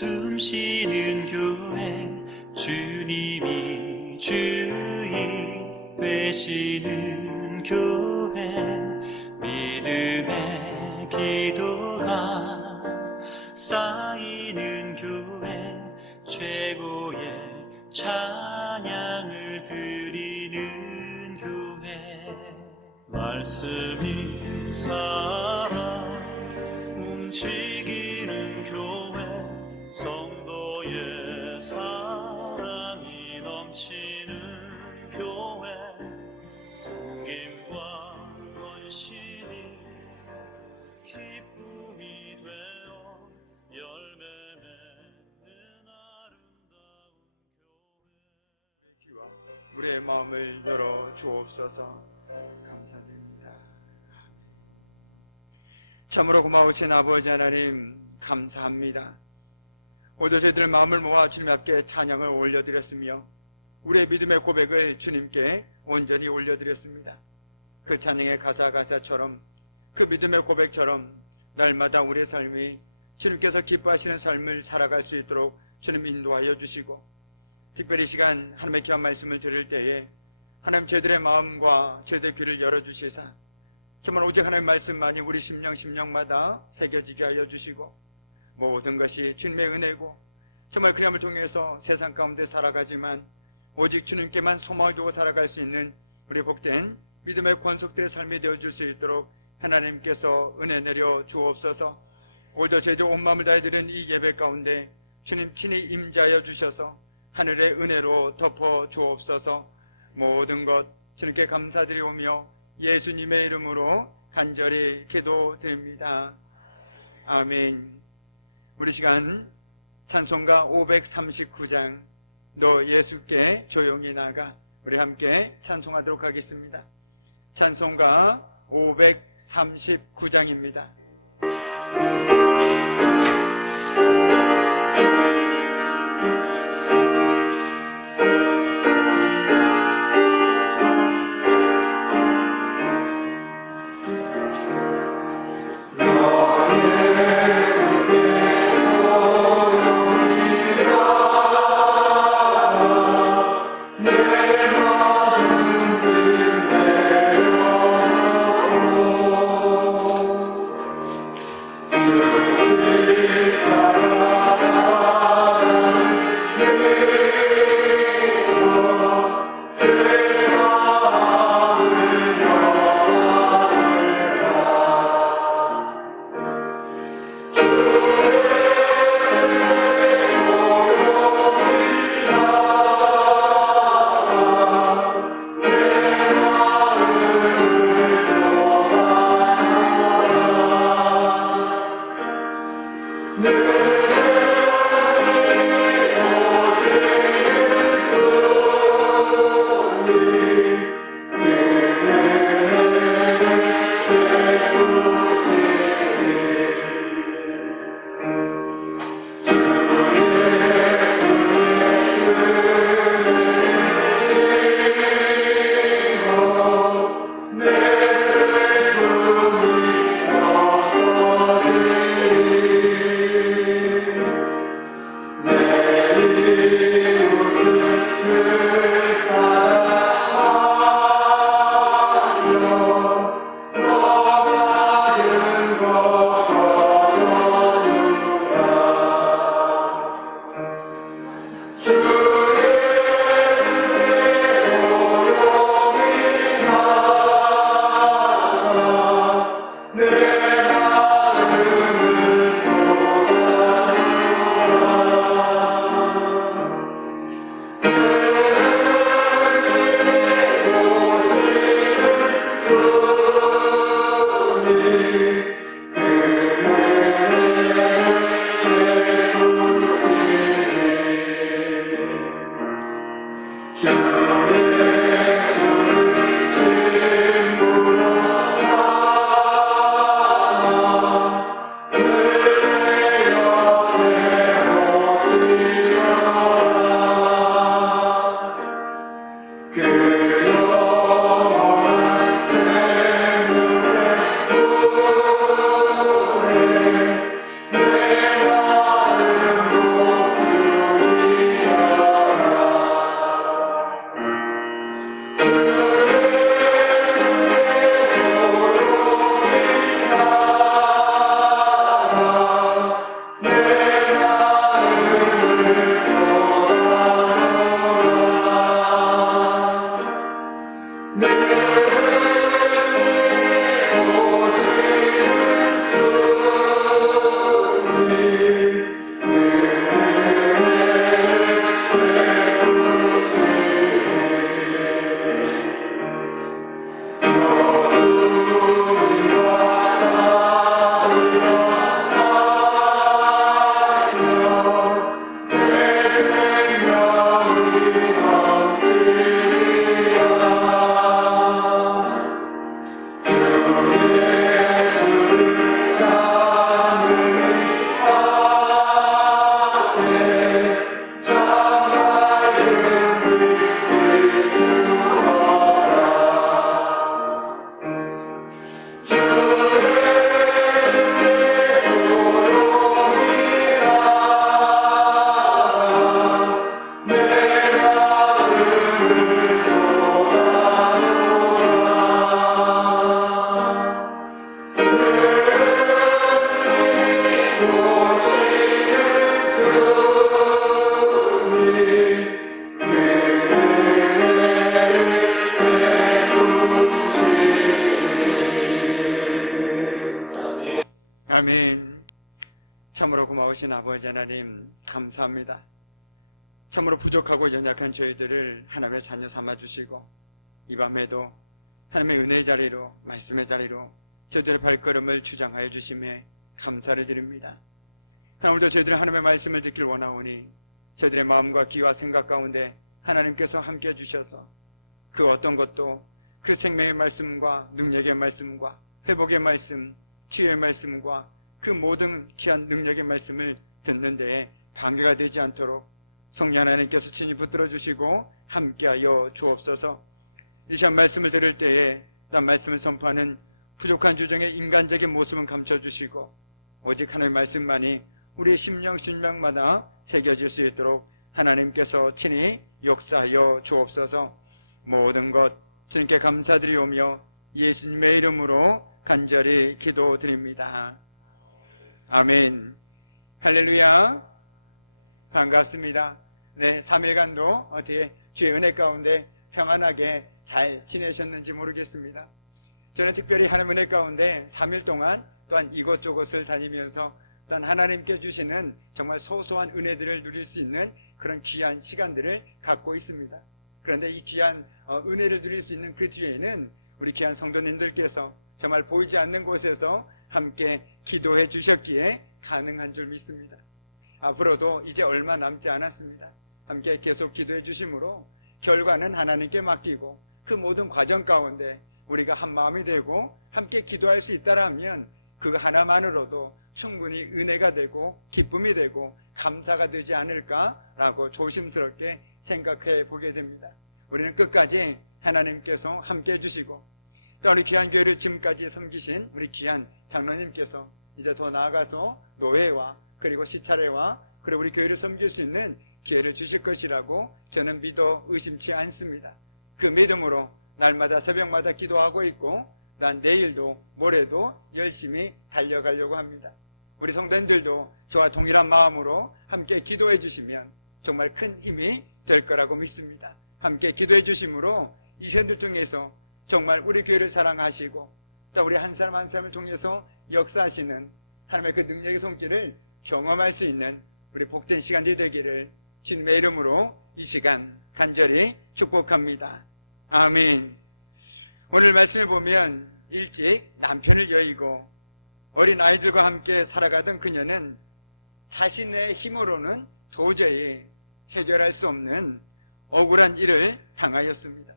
숨쉬는 교회 주님이 주인 되시는 교회 믿음의 기도가 쌓이는 교회 최고의 찬양을 드리는 교회 말씀이 살아 움직이는 교회 성도의 사랑이 넘치는 교회 섬김과 헌신이 기쁨이 되어 열매 맺는 아름다운 교회 우리의 귀와 우리의 마음을 열어 주옵소서. 감사드립니다. 참으로 고마우신 아버지 하나님 감사합니다. 오늘 저희들 마음을 모아 주님 앞에 찬양을 올려드렸으며 우리의 믿음의 고백을 주님께 온전히 올려드렸습니다. 그 찬양의 가사처럼 그 믿음의 고백처럼 날마다 우리의 삶이 주님께서 기뻐하시는 삶을 살아갈 수 있도록 주님 인도하여 주시고, 특별히 이 시간 하나님의 귀한 말씀을 들을 때에 하나님 저희들의 마음과 저희들의 귀를 열어주시사 정말 오직 하나님의 말씀만이 우리 심령마다 새겨지게 하여 주시고, 모든 것이 주님의 은혜고 정말 그 함을 통해서 세상 가운데 살아가지만 오직 주님께만 소망을 두고 살아갈 수 있는 우리 복된 믿음의 권속들의 삶이 되어줄 수 있도록 하나님께서 은혜 내려 주옵소서. 오늘도 저희들 온 마음을 다해 드리는 이 예배 가운데 주님 친히 임재하여 주셔서 하늘의 은혜로 덮어 주옵소서. 모든 것 주님께 감사드리오며 예수님의 이름으로 간절히 기도드립니다. 아멘. 우리 시간 찬송가 539장 너 예수께 조용히 나가, 우리 함께 찬송하도록 하겠습니다. 찬송가 539장입니다. 아멘. 참으로 고마우신 아버지 하나님 감사합니다. 참으로 부족하고 연약한 저희들을 하나님의 자녀 삼아주시고 이 밤에도 하나님의 은혜의 자리로 말씀의 자리로 저희들의 발걸음을 주장하여 주심에 감사를 드립니다. 오늘도 저희들은 하나님의 말씀을 듣길 원하오니 저희들의 마음과 귀와 생각 가운데 하나님께서 함께해 주셔서 그 어떤 것도 그 생명의 말씀과 능력의 말씀과 회복의 말씀, 치유의 말씀과 그 모든 귀한 능력의 말씀을 듣는 데에 방해가 되지 않도록 성령 하나님께서 친히 붙들어 주시고 함께하여 주옵소서. 이 시간 말씀을 들을 때에 난 말씀을 선포하는 부족한 주정의 인간적인 모습은 감춰주시고 오직 하나님의 말씀만이 우리의 심령 심령마다 새겨질 수 있도록 하나님께서 친히 역사하여 주옵소서. 모든 것 주님께 감사드리오며 예수님의 이름으로 간절히 기도드립니다. 아멘. 할렐루야. 반갑습니다. 네, 3일간도 어떻게 주의 은혜 가운데 평안하게 잘 지내셨는지 모르겠습니다. 저는 특별히 하나님의 은혜 가운데 3일 동안 또한 이곳저곳을 다니면서 또한 하나님께 주시는 정말 소소한 은혜들을 누릴 수 있는 그런 귀한 시간들을 갖고 있습니다. 그런데 이 귀한 은혜를 누릴 수 있는 그 뒤에는 우리 귀한 성도님들께서 정말 보이지 않는 곳에서 함께 기도해 주셨기에 가능한 줄 믿습니다. 앞으로도 이제 얼마 남지 않았습니다. 함께 계속 기도해 주심으로 결과는 하나님께 맡기고 그 모든 과정 가운데 우리가 한 마음이 되고 함께 기도할 수 있다라면 그 하나만으로도 충분히 은혜가 되고 기쁨이 되고 감사가 되지 않을까라고 조심스럽게 생각해 보게 됩니다. 우리는 끝까지 하나님께서 함께 해주시고 또 우리 귀한 교회를 지금까지 섬기신 우리 귀한 장로님께서 이제 더 나아가서 노회와 그리고 시차례와 그리고 우리 교회를 섬길 수 있는 기회를 주실 것이라고 저는 믿어 의심치 않습니다. 그 믿음으로 날마다 새벽마다 기도하고 있고 난 내일도 모레도 열심히 달려가려고 합니다. 우리 성도님들도 저와 동일한 마음으로 함께 기도해 주시면 정말 큰 힘이 될 거라고 믿습니다. 함께 기도해 주심으로 이 시간들 통해서 정말 우리 교회를 사랑하시고 또 우리 한 사람 한 사람을 통해서 역사하시는 하나님의 그 능력의 손길을 경험할 수 있는 우리 복된 시간이 되기를 주님의 이름으로 이 시간 간절히 축복합니다. 아멘. 오늘 말씀에 보면 일찍 남편을 여의고 어린 아이들과 함께 살아가던 그녀는 자신의 힘으로는 도저히 해결할 수 없는 억울한 일을 당하였습니다.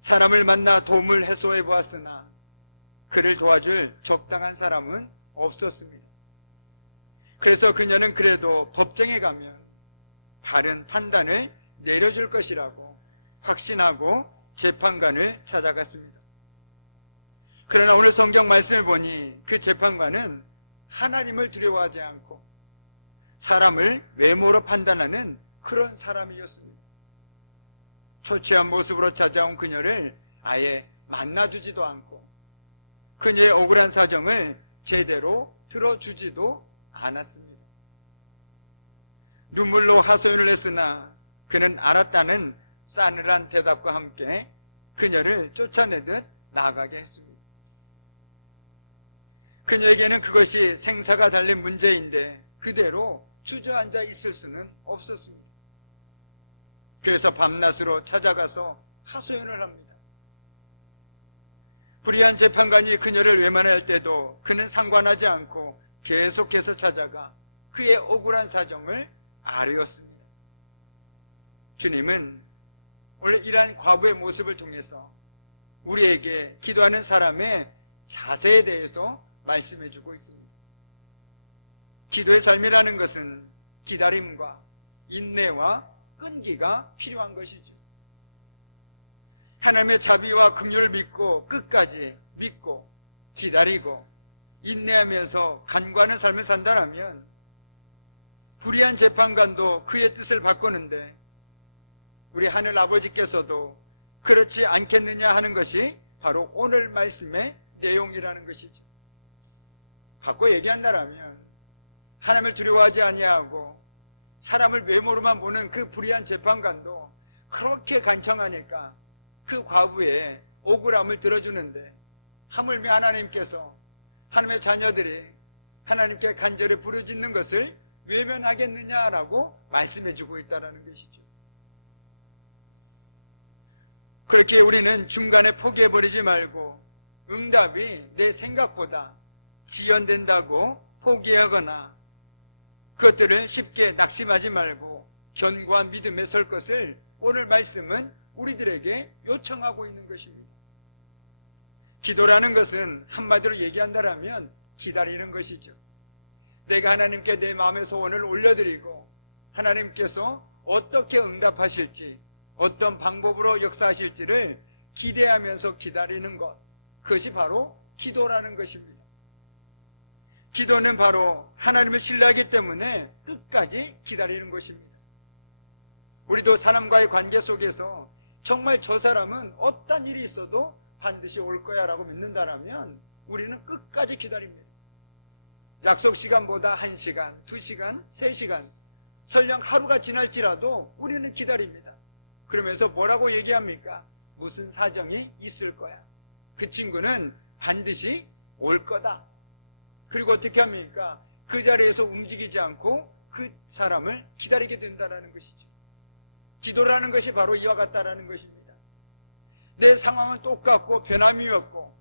사람을 만나 도움을 해소해 보았으나 그를 도와줄 적당한 사람은 없었습니다. 그래서 그녀는 그래도 법정에 가면 바른 판단을 내려줄 것이라고 확신하고 재판관을 찾아갔습니다. 그러나 오늘 성경 말씀을 보니 그 재판관은 하나님을 두려워하지 않고 사람을 외모로 판단하는 그런 사람이었습니다. 초췌한 모습으로 찾아온 그녀를 아예 만나주지도 않고 그녀의 억울한 사정을 제대로 들어주지도 않았습니다. 눈물로 하소연을 했으나 그는 알았다는 싸늘한 대답과 함께 그녀를 쫓아내듯 나가게 했습니다. 그녀에게는 그것이 생사가 달린 문제인데 그대로 주저앉아 있을 수는 없었습니다. 그래서 밤낮으로 찾아가서 하소연을 합니다. 불의한 재판관이 그녀를 외면할 때도 그는 상관하지 않고 계속해서 찾아가 그의 억울한 사정을 아뢰었습니다. 주님은 원래 이러한 과부의 모습을 통해서 우리에게 기도하는 사람의 자세에 대해서 말씀해 주고 있습니다. 기도의 삶이라는 것은 기다림과 인내와 끈기가 필요한 것이죠. 하나님의 자비와 긍휼을 믿고 끝까지 믿고 기다리고 인내하면서 간구하는 삶을 산다면 불의한 재판관도 그의 뜻을 바꾸는데 우리 하늘 아버지께서도 그렇지 않겠느냐 하는 것이 바로 오늘 말씀의 내용이라는 것이죠. 바꿔 얘기한다면 하나님을 두려워하지 아니하고 사람을 외모로만 보는 그 불의한 재판관도 그렇게 간청하니까 그 과부의 억울함을 들어주는데 하물며 하나님께서 하나님의 자녀들이 하나님께 간절히 부르짖는 것을 외면하겠느냐라고 말씀해주고 있다는 것이죠. 그렇게 우리는 중간에 포기해버리지 말고 응답이 내 생각보다 지연된다고 포기하거나 그것들을 쉽게 낙심하지 말고 견고한 믿음에 설 것을 오늘 말씀은 우리들에게 요청하고 있는 것입니다. 기도라는 것은 한마디로 얘기한다면 기다리는 것이죠. 내가 하나님께 내 마음의 소원을 올려드리고 하나님께서 어떻게 응답하실지 어떤 방법으로 역사하실지를 기대하면서 기다리는 것, 그것이 바로 기도라는 것입니다. 기도는 바로 하나님을 신뢰하기 때문에 끝까지 기다리는 것입니다. 우리도 사람과의 관계 속에서 정말 저 사람은 어떤 일이 있어도 반드시 올 거야 라고 믿는다면 우리는 끝까지 기다립니다. 약속 시간보다 1시간, 2시간, 3시간, 설령 하루가 지날지라도 우리는 기다립니다. 그러면서 뭐라고 얘기합니까? 무슨 사정이 있을 거야. 그 친구는 반드시 올 거다. 그리고 어떻게 합니까? 그 자리에서 움직이지 않고 그 사람을 기다리게 된다는 것이죠. 기도라는 것이 바로 이와 같다라는 것입니다. 내 상황은 똑같고 변함이 없고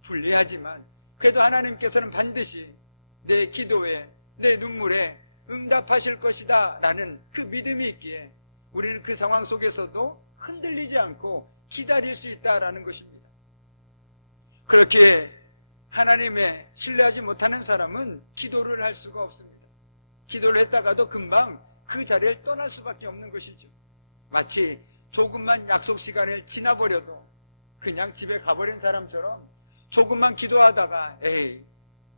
불리하지만 그래도 하나님께서는 반드시 내 기도에 내 눈물에 응답하실 것이다 라는 그 믿음이 있기에 우리는 그 상황 속에서도 흔들리지 않고 기다릴 수 있다라는 것입니다. 그렇게 하나님의 신뢰하지 못하는 사람은 기도를 할 수가 없습니다. 기도를 했다가도 금방 그 자리를 떠날 수밖에 없는 것이죠. 마치 조금만 약속 시간을 지나버려도 그냥 집에 가버린 사람처럼 조금만 기도하다가 에이,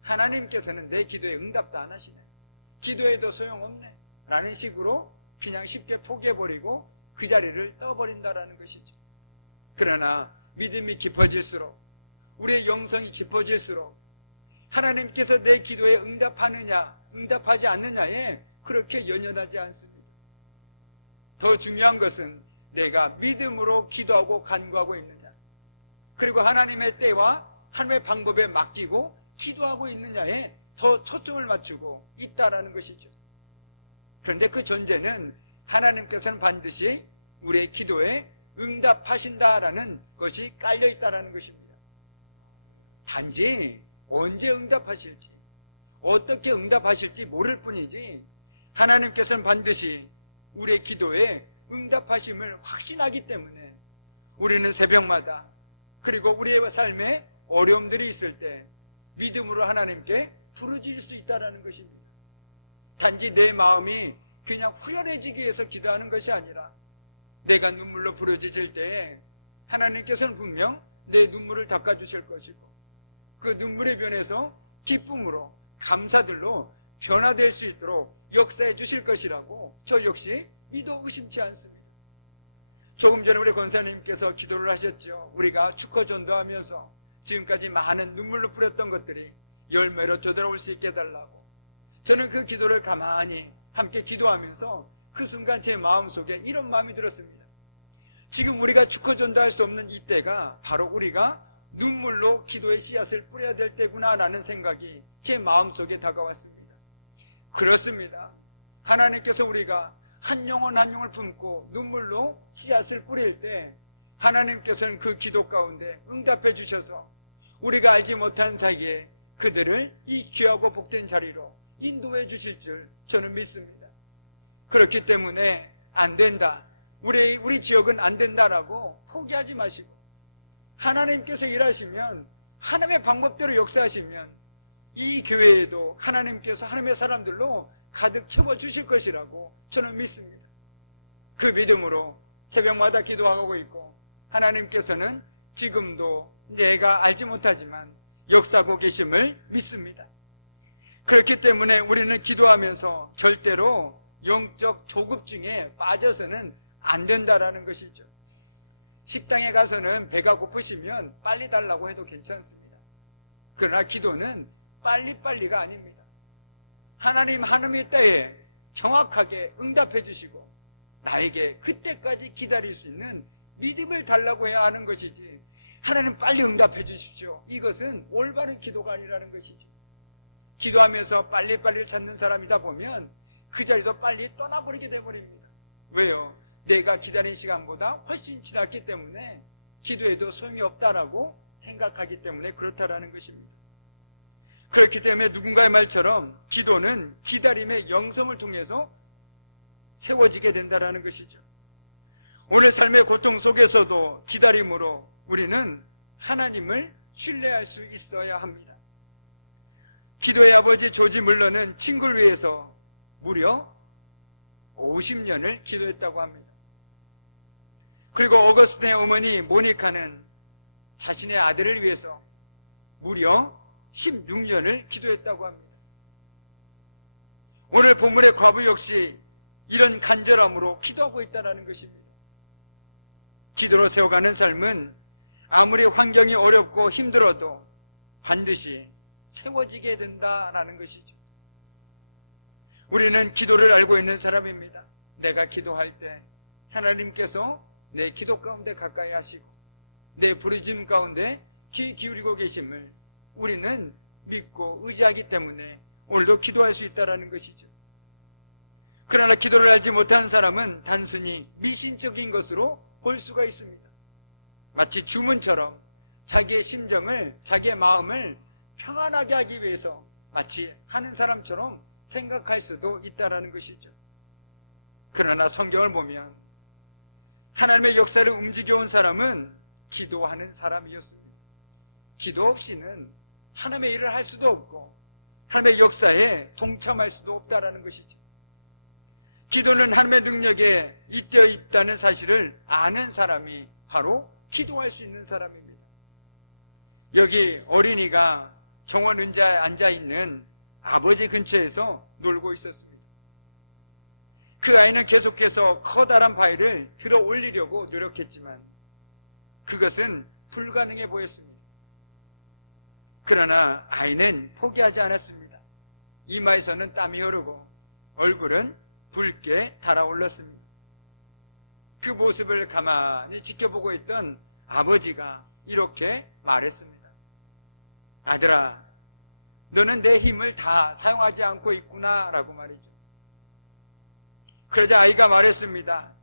하나님께서는 내 기도에 응답도 안 하시네, 기도해도 소용없네 라는 식으로 그냥 쉽게 포기해버리고 그 자리를 떠버린다라는 것이죠. 그러나 믿음이 깊어질수록 우리의 영성이 깊어질수록 하나님께서 내 기도에 응답하느냐 응답하지 않느냐에 그렇게 연연하지 않습니다. 더 중요한 것은 내가 믿음으로 기도하고 간구하고 있느냐, 그리고 하나님의 때와 하나님의 방법에 맡기고 기도하고 있느냐에 더 초점을 맞추고 있다라는 것이죠. 그런데 그 전제는 하나님께서는 반드시 우리의 기도에 응답하신다라는 것이 깔려있다라는 것입니다. 단지 언제 응답하실지 어떻게 응답하실지 모를 뿐이지 하나님께서는 반드시 우리의 기도에 응답하심을 확신하기 때문에 우리는 새벽마다 그리고 우리의 삶에 어려움들이 있을 때 믿음으로 하나님께 부르짖을 수 있다는 것입니다. 단지 내 마음이 그냥 후련해지기 위해서 기도하는 것이 아니라 내가 눈물로 부르짖을 때에 하나님께서는 분명 내 눈물을 닦아주실 것이고 그 눈물의 변에서 기쁨으로 감사들로 변화될 수 있도록 역사해 주실 것이라고 저 역시 믿어 의심치 않습니다. 조금 전에 우리 권사님께서 기도를 하셨죠. 우리가 축허 전도하면서 지금까지 많은 눈물로 뿌렸던 것들이 열매로 되돌아올 수 있게 해달라고. 저는 그 기도를 가만히 함께 기도하면서 그 순간 제 마음속에 이런 마음이 들었습니다. 지금 우리가 축허전도할 수 없는 이때가 바로 우리가 눈물로 기도의 씨앗을 뿌려야 될 때구나라는 생각이 제 마음속에 다가왔습니다. 그렇습니다. 하나님께서 우리가 한 영혼 한 영혼을 품고 눈물로 씨앗을 뿌릴 때 하나님께서는 그 기도 가운데 응답해 주셔서 우리가 알지 못한 사이에 그들을 이 귀하고 복된 자리로 인도해 주실 줄 저는 믿습니다. 그렇기 때문에 안 된다, 우리 지역은 안 된다라고 포기하지 마시고 하나님께서 일하시면, 하나님의 방법대로 역사하시면 이 교회에도 하나님께서 하나님의 사람들로 가득 채워주실 것이라고 저는 믿습니다. 그 믿음으로 새벽마다 기도하고 있고 하나님께서는 지금도 내가 알지 못하지만 역사하고 계심을 믿습니다. 그렇기 때문에 우리는 기도하면서 절대로 영적 조급증에 빠져서는 안 된다라는 것이죠. 식당에 가서는 배가 고프시면 빨리 달라고 해도 괜찮습니다. 그러나 기도는 빨리빨리가 아닙니다. 하나님의 때에 정확하게 응답해 주시고 나에게 그때까지 기다릴 수 있는 믿음을 달라고 해야 하는 것이지, 하나님 빨리 응답해 주십시오, 이것은 올바른 기도가 아니라는 것이죠. 기도하면서 빨리빨리를 찾는 사람이다 보면 그 자리도 빨리 떠나버리게 돼버립니다. 왜요? 내가 기다린 시간보다 훨씬 지났기 때문에 기도해도 소용이 없다라고 생각하기 때문에 그렇다라는 것입니다. 그렇기 때문에 누군가의 말처럼 기도는 기다림의 영성을 통해서 세워지게 된다라는 것이죠. 오늘 삶의 고통 속에서도 기다림으로 우리는 하나님을 신뢰할 수 있어야 합니다. 기도의 아버지 조지 물러는 친구를 위해서 무려 50년을 기도했다고 합니다. 그리고 어거스틴의 어머니 모니카는 자신의 아들을 위해서 무려 16년을 기도했다고 합니다. 오늘 본문의 과부 역시 이런 간절함으로 기도하고 있다는 것입니다. 기도로 세워가는 삶은 아무리 환경이 어렵고 힘들어도 반드시 세워지게 된다라는 것이죠. 우리는 기도를 알고 있는 사람입니다. 내가 기도할 때 하나님께서 내 기도 가운데 가까이 하시고 내 부르짖음 가운데 귀 기울이고 계심을 우리는 믿고 의지하기 때문에 오늘도 기도할 수 있다는 것이죠. 그러나 기도를 알지 못하는 사람은 단순히 미신적인 것으로 볼 수가 있습니다. 마치 주문처럼 자기의 심정을, 자기의 마음을 평안하게 하기 위해서 마치 하는 사람처럼 생각할 수도 있다는 것이죠. 그러나 성경을 보면 하나님의 역사를 움직여온 사람은 기도하는 사람이었습니다. 기도 없이는 하나님의 일을 할 수도 없고 하나님의 역사에 동참할 수도 없다는 것이죠. 기도는 하나님의 능력에 잇대어 있다는 사실을 아는 사람이 바로 기도할 수 있는 사람입니다. 여기 어린이가 정원 의자에 앉아있는 아버지 근처에서 놀고 있었습니다. 그 아이는 계속해서 커다란 바위를 들어 올리려고 노력했지만 그것은 불가능해 보였습니다. 그러나 아이는 포기하지 않았습니다. 이마에서는 땀이 흐르고 얼굴은 붉게 달아올랐습니다. 그 모습을 가만히 지켜보고 있던 아버지가 이렇게 말했습니다. 아들아, 너는 내 힘을 다 사용하지 않고 있구나 라고 말이죠. 그러자 아이가 말했습니다.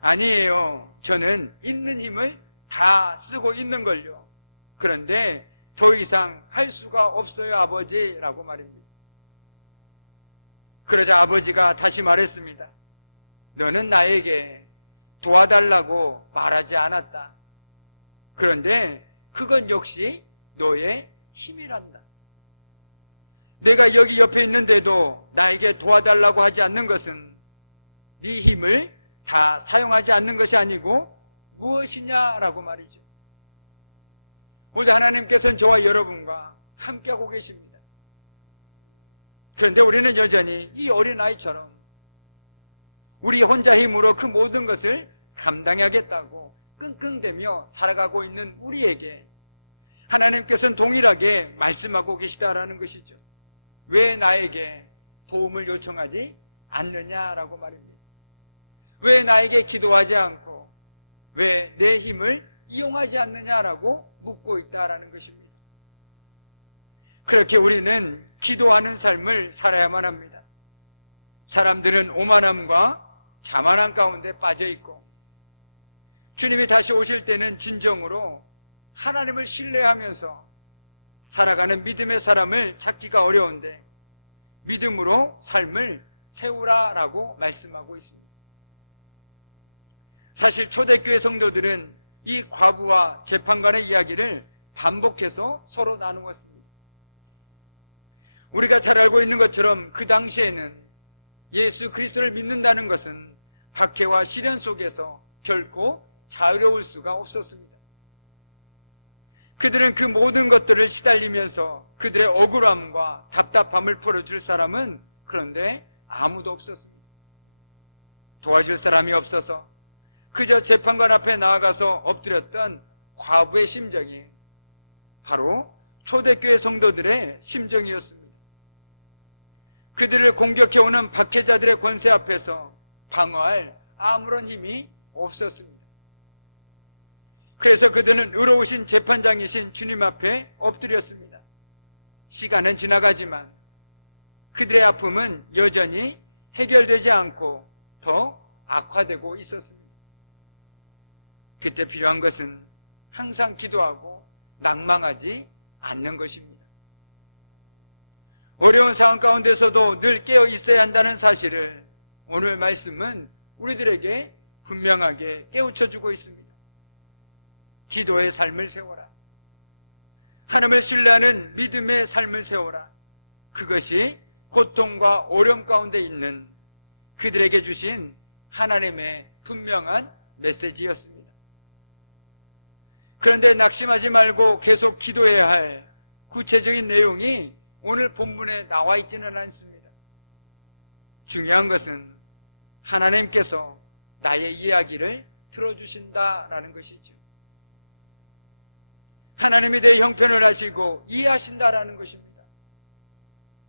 아니에요, 저는 있는 힘을 다 쓰고 있는걸요. 그런데 더 이상 할 수가 없어요, 아버지라고 말입니다. 그러자 아버지가 다시 말했습니다. 너는 나에게 도와달라고 말하지 않았다. 그런데 그건 역시 너의 힘이란다. 내가 여기 옆에 있는데도 나에게 도와달라고 하지 않는 것은 네 힘을 다 사용하지 않는 것이 아니고 무엇이냐라고 말이죠. 오늘 하나님께서는 저와 여러분과 함께하고 계십니다. 그런데 우리는 여전히 이 어린아이처럼 우리 혼자 힘으로 그 모든 것을 감당하겠다고 끙끙대며 살아가고 있는 우리에게 하나님께서는 동일하게 말씀하고 계시다라는 것이죠. 왜 나에게 도움을 요청하지 않느냐라고 말입니다. 왜 나에게 기도하지 않고 왜 내 힘을 이용하지 않느냐라고 묻고 있다라는 것입니다. 그렇게 우리는 기도하는 삶을 살아야만 합니다. 사람들은 오만함과 자만함 가운데 빠져 있고, 주님이 다시 오실 때는 진정으로 하나님을 신뢰하면서 살아가는 믿음의 사람을 찾기가 어려운데, 믿음으로 삶을 세우라라고 말씀하고 있습니다. 사실 초대교회 성도들은 이 과부와 재판관의 이야기를 반복해서 서로 나누었습니다. 우리가 잘 알고 있는 것처럼 그 당시에는 예수 그리스도를 믿는다는 것은 박해와 시련 속에서 결코 자유로울 수가 없었습니다. 그들은 그 모든 것들을 시달리면서 그들의 억울함과 답답함을 풀어줄 사람은 그런데 아무도 없었습니다. 도와줄 사람이 없어서 그저 재판관 앞에 나아가서 엎드렸던 과부의 심정이 바로 초대교회 성도들의 심정이었습니다. 그들을 공격해오는 박해자들의 권세 앞에서 방어할 아무런 힘이 없었습니다. 그래서 그들은 의로우신 재판장이신 주님 앞에 엎드렸습니다. 시간은 지나가지만 그들의 아픔은 여전히 해결되지 않고 더 악화되고 있었습니다. 그때 필요한 것은 항상 기도하고 낭망하지 않는 것입니다. 어려운 상황 가운데서도 늘 깨어 있어야 한다는 사실을 오늘 말씀은 우리들에게 분명하게 깨우쳐주고 있습니다. 기도의 삶을 세워라. 하나님을 신뢰하는 믿음의 삶을 세워라. 그것이 고통과 어려움 가운데 있는 그들에게 주신 하나님의 분명한 메시지였습니다. 그런데 낙심하지 말고 계속 기도해야 할 구체적인 내용이 오늘 본문에 나와 있지는 않습니다. 중요한 것은 하나님께서 나의 이야기를 들어주신다라는 것이죠. 하나님이 내 형편을 하시고 이해하신다라는 것입니다.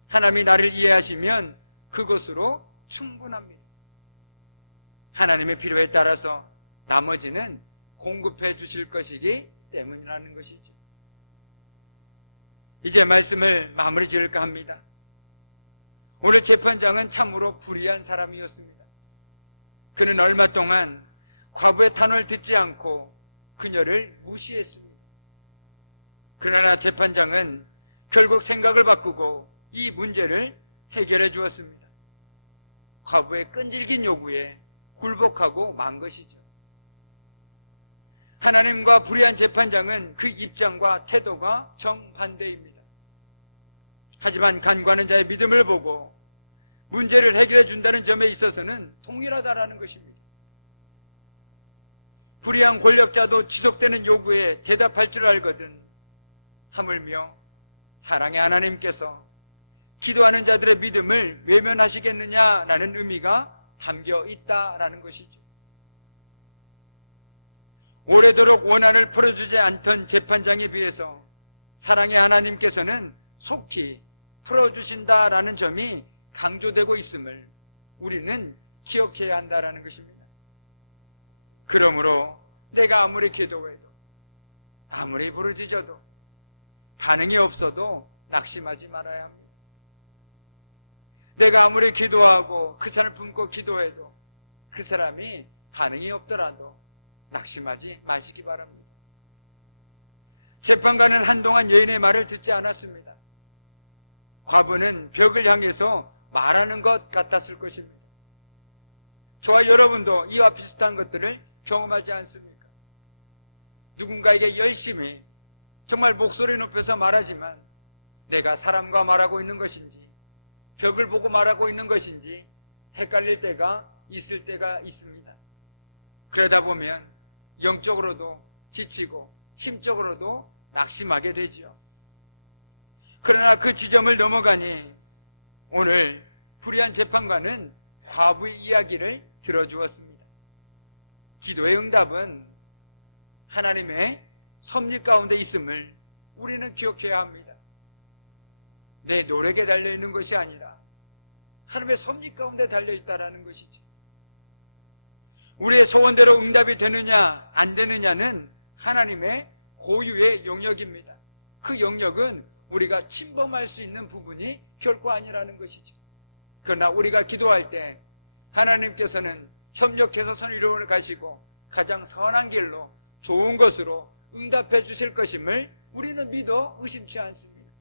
하나님이 나를 이해하시면 그것으로 충분합니다. 하나님의 필요에 따라서 나머지는 공급해 주실 것이기 때문이라는 것이죠. 이제 말씀을 마무리 지을까 합니다. 오늘 재판장은 참으로 불의한 사람이었습니다. 그는 얼마 동안 과부의 탄원을 듣지 않고 그녀를 무시했습니다. 그러나 재판장은 결국 생각을 바꾸고 이 문제를 해결해 주었습니다. 과부의 끈질긴 요구에 굴복하고 만 것이죠. 하나님과 불의한 재판장은 그 입장과 태도가 정반대입니다. 하지만 간과하는 자의 믿음을 보고 문제를 해결해 준다는 점에 있어서는 동일하다라는 것입니다. 불의한 권력자도 지속되는 요구에 대답할 줄 알거든 하물며 사랑의 하나님께서 기도하는 자들의 믿음을 외면하시겠느냐라는 의미가 담겨 있다라는 것이죠. 오래도록 원한을 풀어주지 않던 재판장에 비해서 사랑의 하나님께서는 속히 풀어주신다라는 점이 강조되고 있음을 우리는 기억해야 한다라는 것입니다. 그러므로 내가 아무리 기도해도 아무리 부르짖어도 반응이 없어도 낙심하지 말아야 합니다. 내가 아무리 기도하고 그 사람을 품고 기도해도 그 사람이 반응이 없더라도 낙심하지 마시기 바랍니다. 재판관은 한동안 여인의 말을 듣지 않았습니다. 과부는 벽을 향해서 말하는 것 같았을 것입니다. 저와 여러분도 이와 비슷한 것들을 경험하지 않습니까? 누군가에게 열심히 정말 목소리 높여서 말하지만 내가 사람과 말하고 있는 것인지 벽을 보고 말하고 있는 것인지 헷갈릴 때가 있을 때가 있습니다. 그러다 보면 영적으로도 지치고 심적으로도 낙심하게 되지요. 그러나 그 지점을 넘어가니 오늘 불의한 재판관은 과부의 이야기를 들어주었습니다. 기도의 응답은 하나님의 섭리 가운데 있음을 우리는 기억해야 합니다. 내 노력에 달려있는 것이 아니라 하나님의 섭리 가운데 달려있다라는 것이죠. 우리의 소원대로 응답이 되느냐 안 되느냐는 하나님의 고유의 영역입니다. 그 영역은 우리가 침범할 수 있는 부분이 결코 아니라는 것이죠. 그러나 우리가 기도할 때 하나님께서는 협력해서 선의로움을 가시고 가장 선한 길로 좋은 것으로 응답해 주실 것임을 우리는 믿어 의심치 않습니다.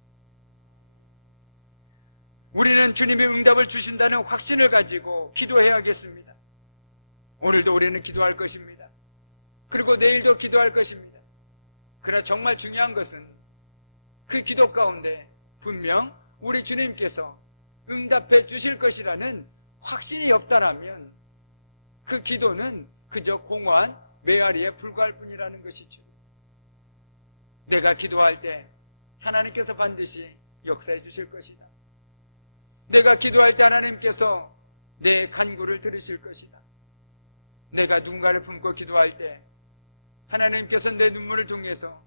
우리는 주님이 응답을 주신다는 확신을 가지고 기도해야겠습니다. 오늘도 우리는 기도할 것입니다. 그리고 내일도 기도할 것입니다. 그러나 정말 중요한 것은 그 기도 가운데 분명 우리 주님께서 응답해 주실 것이라는 확신이 없다라면 그 기도는 그저 공허한 메아리에 불과할 뿐이라는 것이죠. 내가 기도할 때 하나님께서 반드시 역사해 주실 것이다. 내가 기도할 때 하나님께서 내 간구를 들으실 것이다. 내가 누군가를 품고 기도할 때 하나님께서 내 눈물을 통해서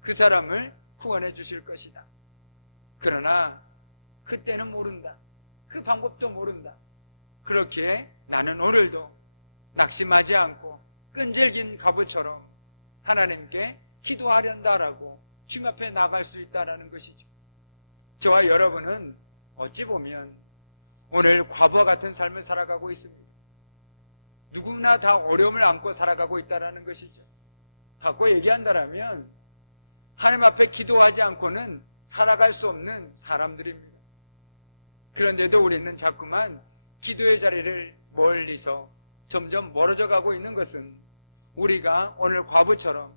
그 사람을 구원해 주실 것이다. 그러나 그때는 모른다. 그 방법도 모른다. 그렇기에 나는 오늘도 낙심하지 않고 끈질긴 갑옷처럼 하나님께 기도하련다라고 주님 앞에 나갈 수 있다라는 것이죠. 저와 여러분은 어찌 보면 오늘 과부와 같은 삶을 살아가고 있습니다. 누구나 다 어려움을 안고 살아가고 있다라는 것이죠. 바꿔 얘기한다면 하나님 앞에 기도하지 않고는 살아갈 수 없는 사람들입니다. 그런데도 우리는 자꾸만 기도의 자리를 멀리서 점점 멀어져 가고 있는 것은 우리가 오늘 과부처럼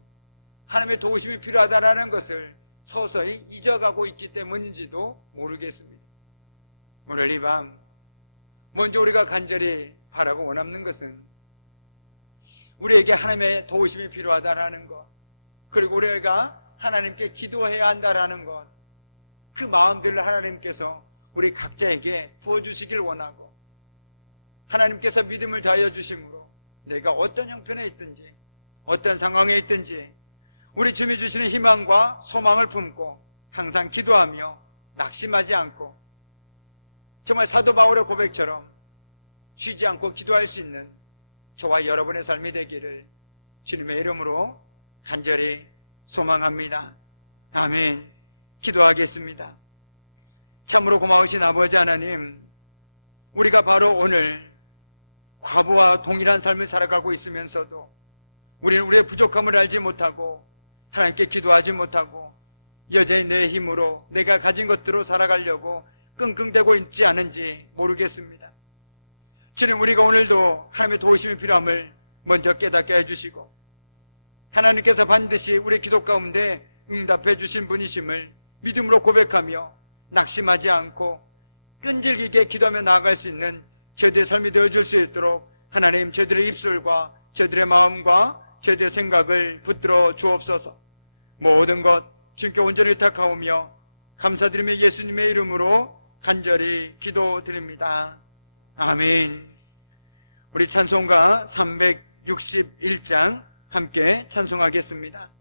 하나님의 도우심이 필요하다는 것을 서서히 잊어가고 있기 때문인지도 모르겠습니다. 오늘 이 밤 먼저 우리가 간절히 바라고 원하는 것은 우리에게 하나님의 도우심이 필요하다라는 것, 그리고 우리가 하나님께 기도해야 한다라는 것, 그 마음들을 하나님께서 우리 각자에게 부어주시길 원하고 하나님께서 믿음을 다하여 주심으로 내가 어떤 형편에 있든지 어떤 상황에 있든지 우리 주님이 주시는 희망과 소망을 품고 항상 기도하며 낙심하지 않고 정말 사도 바울의 고백처럼 쉬지 않고 기도할 수 있는 저와 여러분의 삶이 되기를 주님의 이름으로 간절히 소망합니다. 아멘. 기도하겠습니다. 참으로 고마우신 아버지 하나님, 우리가 바로 오늘 과부와 동일한 삶을 살아가고 있으면서도 우리는 우리의 부족함을 알지 못하고 하나님께 기도하지 못하고 여전히 내 힘으로 내가 가진 것들로 살아가려고 끙끙대고 있지 않은지 모르겠습니다. 주님, 우리가 오늘도 하나님의 도우심이 필요함을 먼저 깨닫게 해주시고 하나님께서 반드시 우리 기도 가운데 응답해 주신 분이심을 믿음으로 고백하며 낙심하지 않고 끈질기게 기도하며 나아갈 수 있는 저희들의 삶이 되어줄 수 있도록 하나님, 저희들의 입술과 저희들의 마음과 저희들의 생각을 붙들어 주옵소서. 모든 것 주님께 온전히 의탁하오며 감사드리며 예수님의 이름으로 간절히 기도드립니다. 아멘. 우리 찬송가 361장 함께 찬송하겠습니다.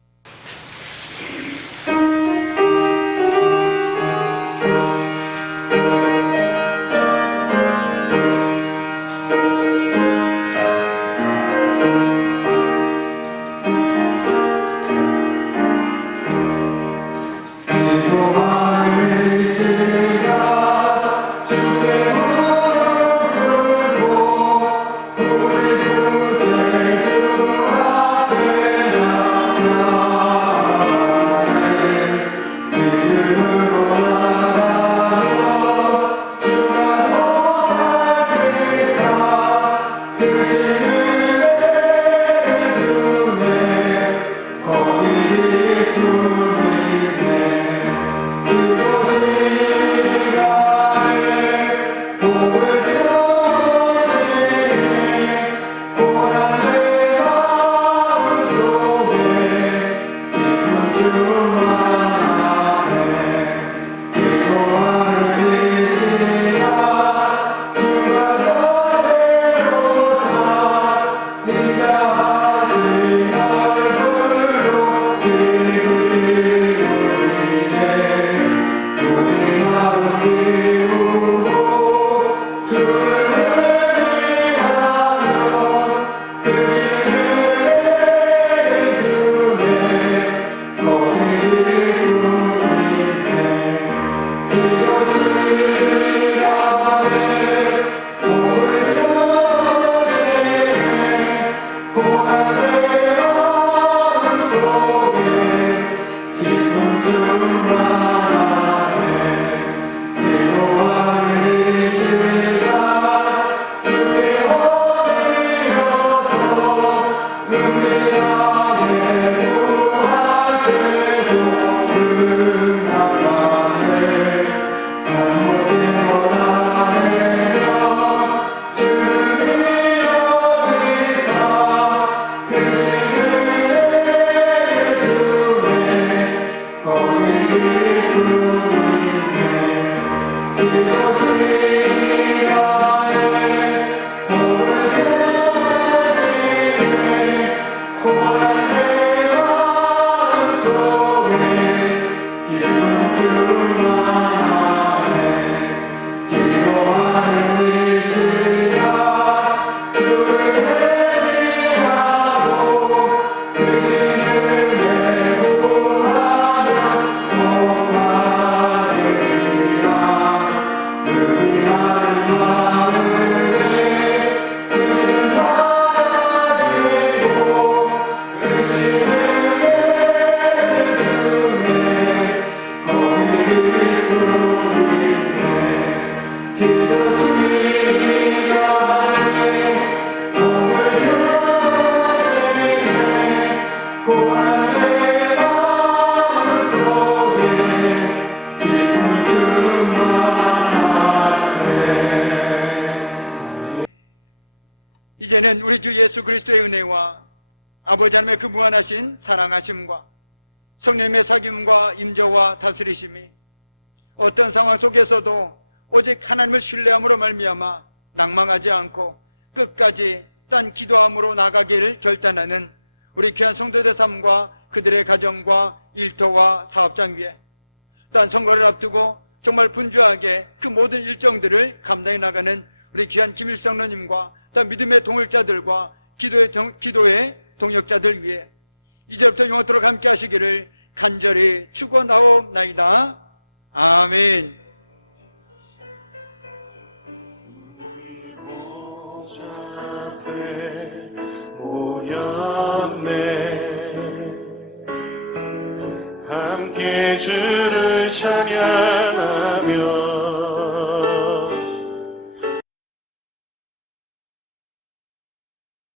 이제는 우리 주 예수 그리스도의 은혜와 아버지 하나님의 그 무한하신 사랑하심과 성령님의 사귐과 임재와 다스리심이 어떤 상황 속에서도 오직 하나님을 신뢰함으로 말미암아 낭망하지 않고 끝까지 딴 기도함으로 나가기를 결단하는 우리 귀한 성도들 삶과 그들의 가정과 일터와 사업장 위에 또한 선거를 앞두고 정말 분주하게 그 모든 일정들을 감당해 나가는 우리 귀한 김일성 누님과 또한 믿음의 동역자들과 기도의 동역자들 위해 이제부터 영원토록 함께 하시기를 간절히 축원하옵나이다. 아멘. 내